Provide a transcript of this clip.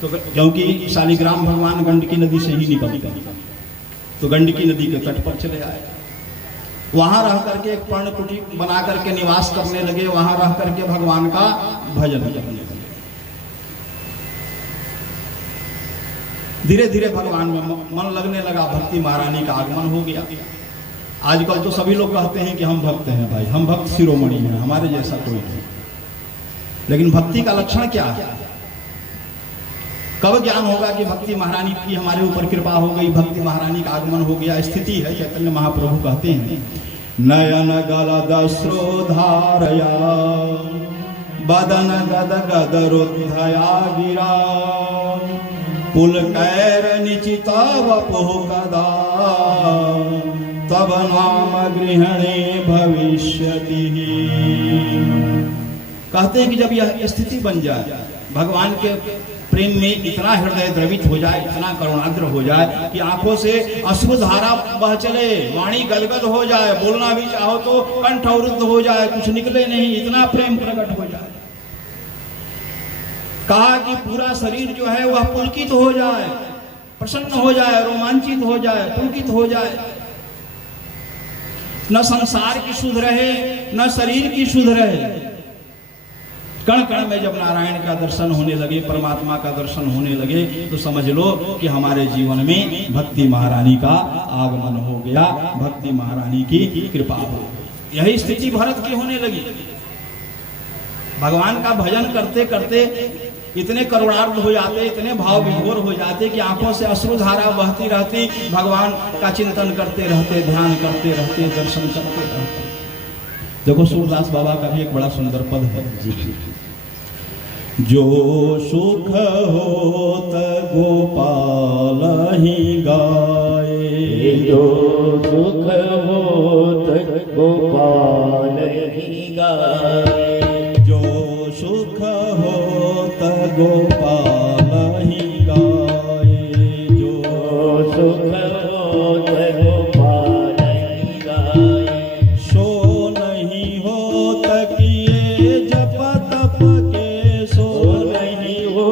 तो क्योंकि शालिग्राम भगवान गंडकी नदी से ही निकलते हैं, तो गंडकी नदी के तट पर चले आए। वहां रह करके एक पर्णकुटी बना करके निवास करने लगे, वहां रह करके भगवान का भजन करने लगे। धीरे धीरे भगवान में मन लगने लगा, भक्ति महारानी का आगमन हो गया। आजकल तो सभी लोग कहते हैं कि हम भक्त हैं, भाई हम भक्त शिरोमणि हैं, हमारे जैसा कोई नहीं। लेकिन भक्ति का लक्षण क्या है? कब ज्ञान होगा कि भक्ति महारानी की हमारे ऊपर कृपा हो गई, भक्ति महारानी का आगमन हो गया? स्थिति है, चैतन्य महाप्रभु कहते हैं, नयन गलदश्रोधारया बदन गद गद रुद्धया गिरा पुलकैर निचित वपुः कदा तब नाम गृहणे भविष्यति। कहते हैं कि जब यह स्थिति बन जाए, भगवान के प्रेम में इतना हृदय द्रवित हो जाए, इतना करुणाद्र हो जाए कि आंखों से अश्रुधारा बह चले, वाणी गदगद हो जाए, बोलना भी चाहो तो कंठ अवरुद्ध हो जाए, कुछ निकले नहीं, इतना प्रेम प्रकट हो जाए। कहा कि पूरा शरीर जो है वह पुलकित हो जाए, प्रसन्न हो जाए, रोमांचित हो जाए, पुलकित हो जाए। न संसार की सुध रहे, न शरीर की सुध रहे। कण कण में जब नारायण का दर्शन होने लगे, परमात्मा का दर्शन होने लगे, तो समझ लो कि हमारे जीवन में भक्ति महारानी का आगमन हो गया, भक्ति महारानी की कृपा हो गई। यही स्थिति भरत की होने लगी। भगवान का भजन करते करते इतने करुणार्थ हो जाते, इतने भाव विभोर हो जाते कि आंखों से अश्रुधारा बहती रहती, भगवान का चिंतन करते रहते, ध्यान करते रहते, दर्शन करते रहते। देखो सूरदास बाबा का भी एक बड़ा सुंदर पद है जी, जो सुख होत गोपाल ही गाए, जो सुख होत गोपाल ही गाए, जो सुख होत गोपाल ही गाए, जो सुख होत गोपाल ही गाए, सो नहीं होत किए जप तप के, सो नहीं हो